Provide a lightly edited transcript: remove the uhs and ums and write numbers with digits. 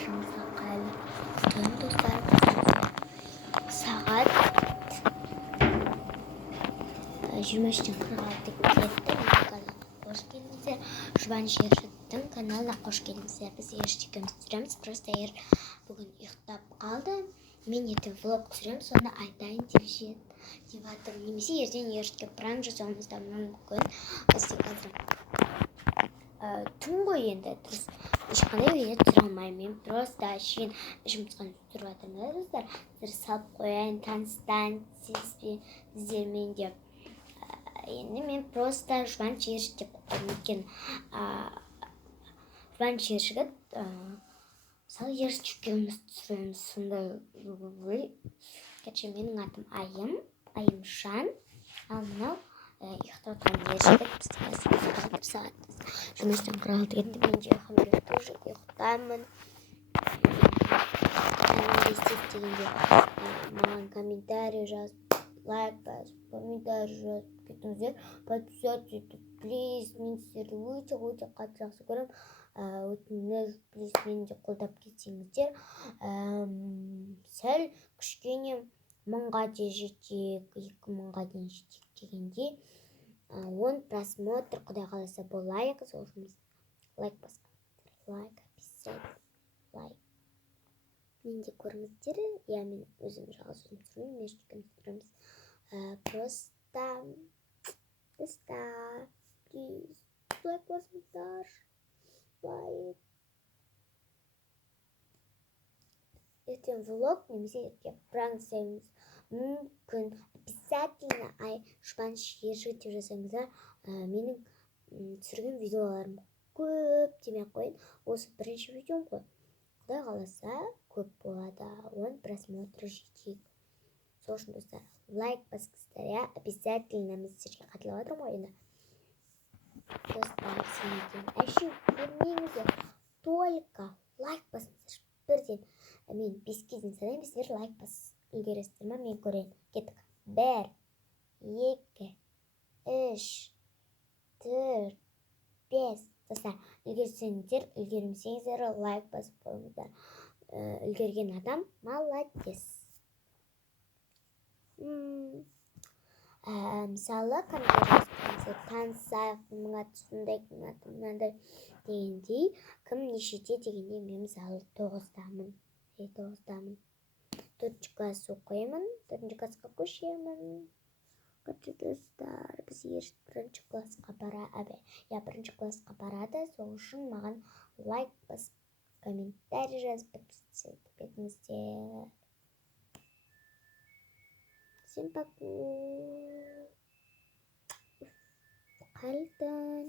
başımıza geldi. Tüm dostlar saat 23:46 кетті. Қош келдіңіздер. Жұбаныш Ершаттың каналына қош келдіңіздер. Біз Ершат екеуміз түсіреміз. Просто Ер бүгін ұйықтап қалды. Мен ертең влог түсіремін, соны айтайын деп жатырмын. Немесе ертең Ершатқа пранк жасауымыз да мүмкін. Бізде қазір түн ғой енді, дұрыс ешқандай видео түсіре алмаймын. Мен просто әшейін жұмысқа түсіріп жатырмын достар. Сіздер салып қояйын, таныстырайын деп. Енді мен просто Жұбаныш Ершат деп қойдым. Өйткені Жұбаныш Ершат мысалы Ершат екеуміз түсіреміз, сондай. Короче, менің атым Айымжан. Ал мынау ұйықтап отқан Ершат. Бізде қазір сағат 23:46 кетті. Мен де тоже ұйықтаймын. Дегенде маған комментарий жазып, лайк басып, комментарий жазып кетіңіздер. Подписаться етіп, плиз, мен сіздерді өте қатты жақсы көремін. Өтініңіз, плиз, мені де қолдап кетсеңіздер. Сәл кішкене 1000-ға де жетейік, 2000-ға дейін жетейік дегенде 10 просмотр, құдай қаласа, болайық. Сол үшін лайк басқандар, лайк, обязательно лайк. Мен де көріңіздер. Я мен өзім жалғыз өзім түсіремін, мен екеуміз түсіреміз. Просто достар, плиз, лайк басыңыздар, лайк. Ертең влог, немесе ертең пранк жасаймыз мүмкін. Обязательно Жұбаныш Ершат деп жазсаңыздар. Менің түсірген видеоларым көп демей қойын. Осы бірінші видеом ғой. Құдай қаласа көп болады. 10 просмотр жетейік. Сол үшін достар, лайк басыңыздар, я обязательно мен сіздерге қадалап отырмын ғой енді. Достар, сендерден әшейін көрмеңіздер, только лайк басыңыздар бірден. Мен 5-ке дейін санаймын, сіздер лайк басып үлгересіздер ма? Мен көрейін. Кеттік. 1, 2, 3, 4, 5. Достар, үлгерсеңіздер, үлгермесеңіздер лайк басып қойыңыздар. Үлгерген адам молодец. Мысалы, танысайық, менің аты сондай, менің аты мынандай дегендей, кім нешеде дегенде мен мысалы 9-дамын. 4-ші класс оқимын, 4-ші классқа көшемін. Қанша достар, біз Ершат 1-ші классқа барады. Сол үшін маған лайк басып, комментарий жазып, подписаться етіңіздер. Всем пока. Қайтын.